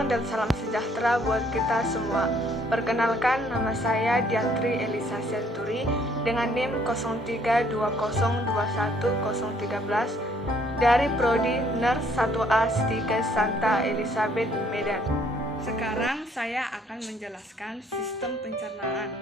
siang dan salam sejahtera buat kita semua. Perkenalkan, nama saya Diantri Elisa Senturi dengan NIM 0320210013 dari Prodi Nurse 1A Stikes Santa Elizabeth, Medan. Sekarang saya akan menjelaskan sistem pencernaan.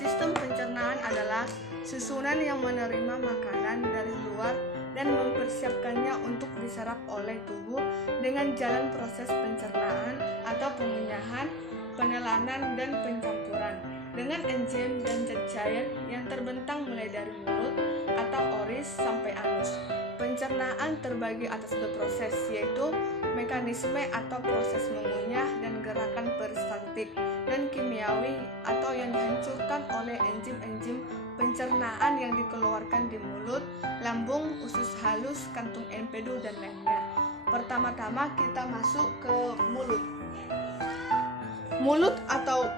Sistem pencernaan adalah susunan yang menerima makanan dari luar dan mempersiapkannya untuk diserap oleh tubuh dengan jalan proses pencernaan atau pengunyahan, penelanan, dan pencampuran dengan enzim dan zat cair yang terbentang mulai dari mulut atau oris sampai anus. Pencernaan terbagi atas dua proses, yaitu mekanisme atau proses mengunyah dan gerakan peristaltik, dan kimiawi atau yang dihancurkan oleh enzim-enzim pencernaan yang dikeluarkan di mulut, lambung, usus halus, kantung empedu, dan lainnya. Pertama-tama kita masuk ke mulut. Mulut atau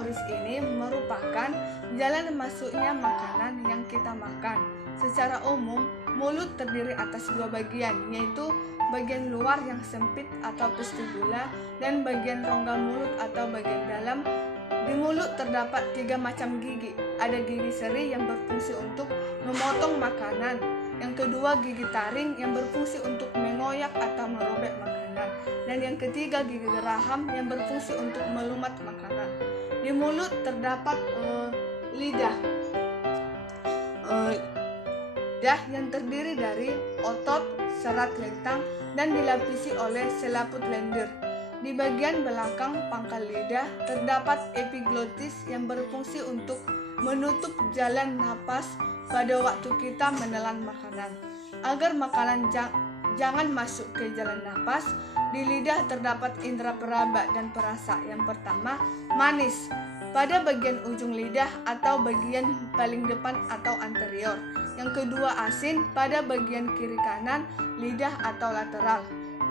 oris ini merupakan jalan masuknya makanan yang kita makan. Secara umum, mulut terdiri atas dua bagian, yaitu bagian luar yang sempit atau vestibula dan bagian rongga mulut atau bagian dalam. Di mulut terdapat 3 macam gigi. Ada gigi seri yang berfungsi untuk memotong makanan. Yang kedua, gigi taring yang berfungsi untuk mengoyak atau merobek makanan. Dan yang ketiga, gigi geraham yang berfungsi untuk melumat makanan. Di mulut terdapat lidah. Lidah yang terdiri dari otot, serat lintang, dan dilapisi oleh selaput lendir. Di bagian belakang pangkal lidah terdapat epiglotis yang berfungsi untuk menutup jalan napas pada waktu kita menelan makanan. Agar makanan jangan masuk ke jalan napas, di lidah terdapat indera peraba dan perasa. Yang pertama, manis pada bagian ujung lidah atau bagian paling depan atau anterior. Yang kedua, asin pada bagian kiri kanan lidah atau lateral.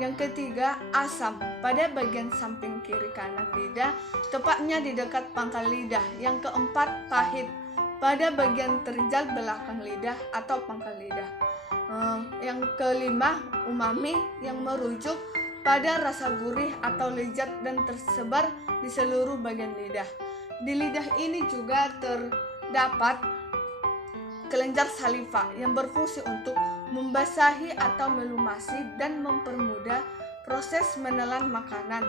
Yang ketiga, asam pada bagian samping kiri kanan lidah, tepatnya di dekat pangkal lidah. Yang keempat, pahit pada bagian terjal belakang lidah atau pangkal lidah. Yang kelima, umami yang merujuk pada rasa gurih atau lezat dan tersebar di seluruh bagian lidah. Di lidah ini juga terdapat kelenjar saliva yang berfungsi untuk membasahi atau melumasi dan mempermudah proses menelan makanan.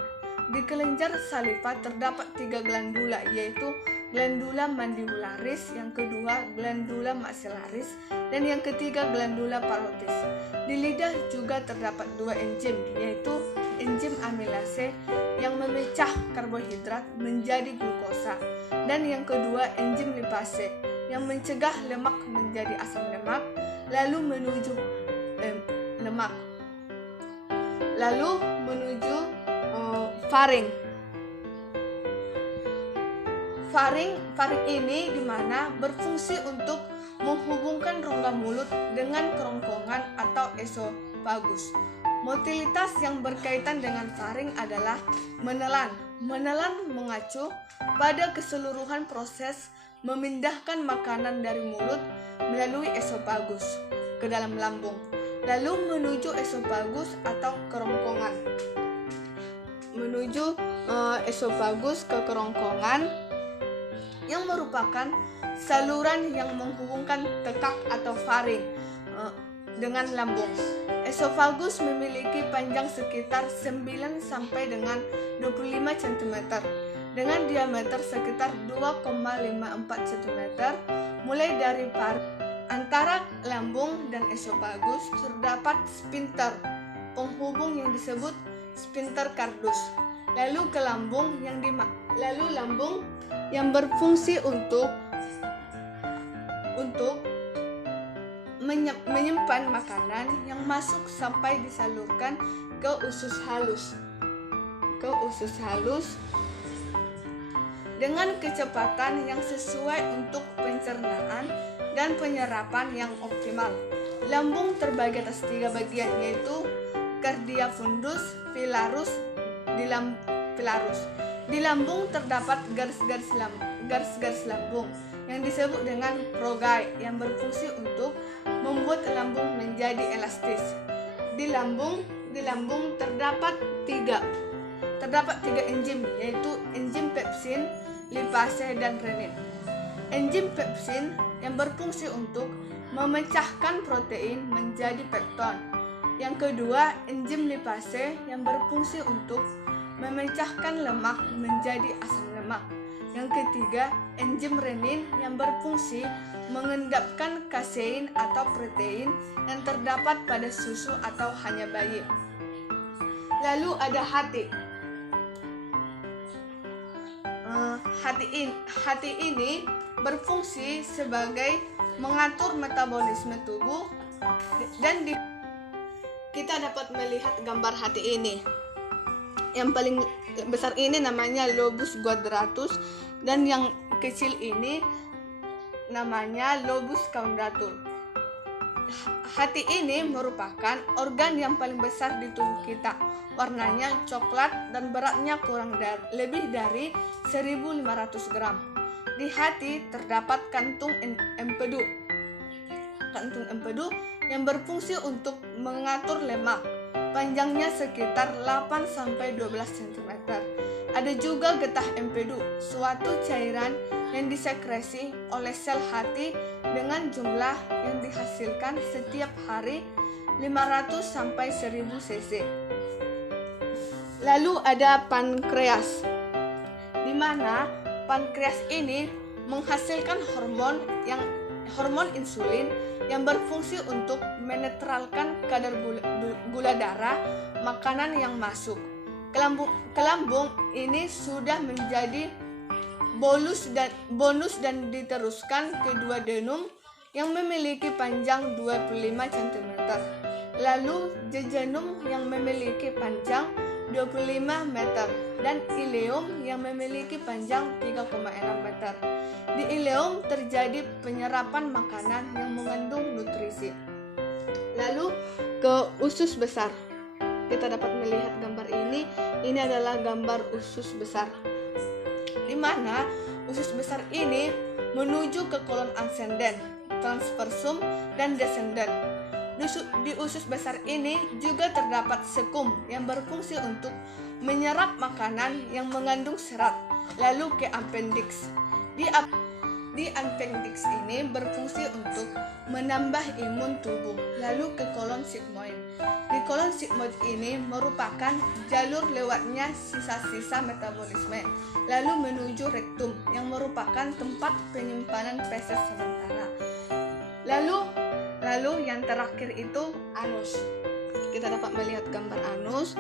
Di kelenjar saliva terdapat 3 glandula, yaitu glandula mandibularis, yang kedua glandula maxillaris, dan yang ketiga glandula parotis. Di lidah juga terdapat 2 enzim, yaitu enzim amilase yang memecah karbohidrat menjadi glukosa, dan yang kedua enzim lipase yang mencegah lemak menjadi asam lemak lalu menuju faring. Faring ini dimana berfungsi untuk menghubungkan rongga mulut dengan kerongkongan atau esofagus. Motilitas yang berkaitan dengan faring adalah menelan. Menelan mengacu pada keseluruhan proses memindahkan makanan dari mulut melalui esofagus ke dalam lambung, lalu menuju esofagus atau kerongkongan. Menuju esofagus ke kerongkongan yang merupakan saluran yang menghubungkan tekak atau faring dengan lambung. Esofagus memiliki panjang sekitar 9 sampai dengan 25 cm dengan diameter sekitar 2,54 cm. Mulai dari antara lambung dan esofagus terdapat sphincter penghubung yang disebut sphincter Carus. Lalu ke lambung lambung yang berfungsi untuk menyimpan makanan yang masuk sampai disalurkan ke usus halus dengan kecepatan yang sesuai untuk pencernaan dan penyerapan yang optimal. Lambung terbagi atas 3 bagian, yaitu cardia fundus, pilarus. Di lambung terdapat garis-garis lambung yang disebut dengan progae yang berfungsi untuk membuat lambung menjadi elastis. Di lambung terdapat terdapat 3 enzim, yaitu enzim pepsin, lipase, dan renin. Enzim pepsin yang berfungsi untuk memecahkan protein menjadi pepton. Yang kedua, enzim lipase yang berfungsi untuk memecahkan lemak menjadi asam lemak. Yang ketiga, enzim renin yang berfungsi mengendapkan kasein atau protein yang terdapat pada susu atau hanya bayi. Lalu ada hati. Hati ini berfungsi sebagai mengatur metabolisme tubuh dan kita dapat melihat gambar hati ini. Yang paling besar ini namanya lobus quadratus dan yang kecil ini namanya lobus caudatus. Hati ini merupakan organ yang paling besar di tubuh kita. Warnanya coklat dan beratnya lebih dari 1.500 gram. Di hati terdapat kantung empedu. Kantung empedu yang berfungsi untuk mengatur lemak. Panjangnya sekitar 8-12 cm. Ada juga getah empedu, suatu cairan yang disekresi oleh sel hati dengan jumlah yang dihasilkan setiap hari 500-1.000 cc. Lalu ada pankreas, di mana pankreas ini menghasilkan hormon insulin yang berfungsi untuk menetralkan kadar gula darah makanan yang masuk. Kelambung ini sudah menjadi bonus dan diteruskan ke duodenum yang memiliki panjang 25 cm. Lalu jejunum yang memiliki panjang 25 meter dan ileum yang memiliki panjang 3,6 meter. Di ileum terjadi penyerapan makanan yang mengandung nutrisi. Lalu ke usus besar. Kita dapat melihat gambar ini. Ini adalah gambar usus besar, di mana usus besar ini menuju ke kolon ascendens, transversum, dan descendens. Di usus besar ini juga terdapat sekum yang berfungsi untuk menyerap makanan yang mengandung serat. Lalu ke appendix. Di appendix ini berfungsi untuk menambah imun tubuh. Lalu ke kolon sigmoid. Di kolon sigmoid ini merupakan jalur lewatnya sisa-sisa metabolisme. Lalu menuju rektum yang merupakan tempat penyimpanan feses sementara. Lalu yang terakhir itu anus. Kita dapat melihat gambar anus,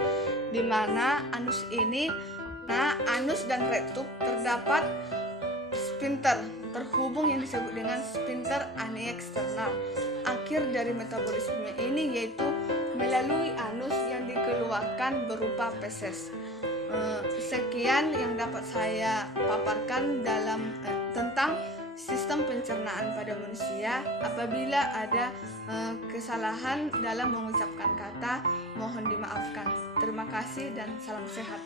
di mana anus ini, anus dan rektum terdapat sphincter terhubung yang disebut dengan sphincter ani eksternal. Akhir dari metabolisme ini yaitu melalui anus yang dikeluarkan berupa feses. Sekian yang dapat saya paparkan tentang sistem pencernaan pada manusia. Apabila ada kesalahan dalam mengucapkan kata, mohon dimaafkan. Terima kasih dan salam sehat.